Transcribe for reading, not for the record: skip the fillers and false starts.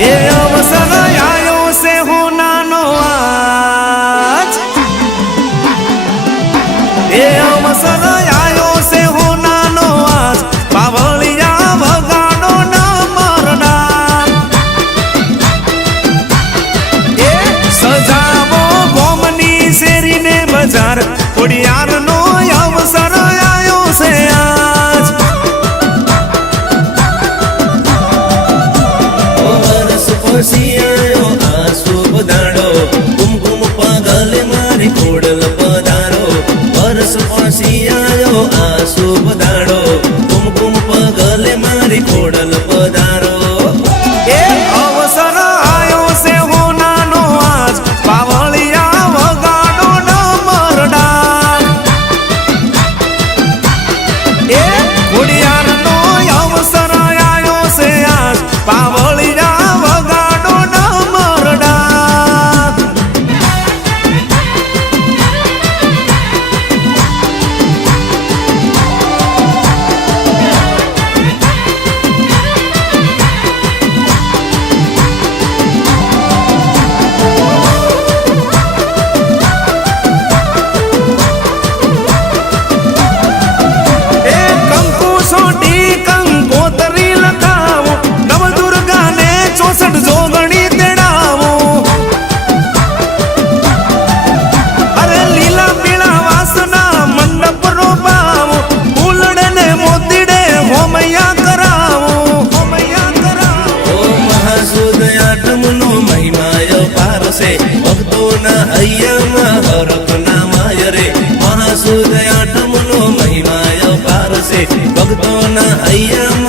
એ અવસર આયો છે હોનાનો આજ એ અવસર આયો છે હોનાનો આજ પાવળિયા વગાડો ના મરડા એ સજાવો ગોમની શેરીને બજાર ખોડિયારનો અવસર આયો છે આજ સિયાયો આ શુભ દાડો કુમકુમ પગલે મારી ખોડલ પધારો વરસ સિયાયો આ શુભ દાડો કુમકુમ પગલે મારી ખોડલ પધારો એ અવસર આયો છે હોનાનો આજ પાવળિયા વગાડો ના મરડા એ ખોડિયારનો અવસર આયો છે આજ પાવળિયા વગાડો ના મરડા કંકોતરી લખાવો નવદુર્ગાને 64 જોગણી તેડાવો અરે લીલા પીળા વાસના મંડપ રોપાવો ફૂલડે ને મોતીડે હોમૈયા કરાવો ઓ મહાસુદ આઠમનો મહિમાય પાર છે ભક્તોના હૈયામાં હરખ ના માય રે મહાસુદ આઠમનો મહિમાય પાર છે ભક્તોના હૈયામાં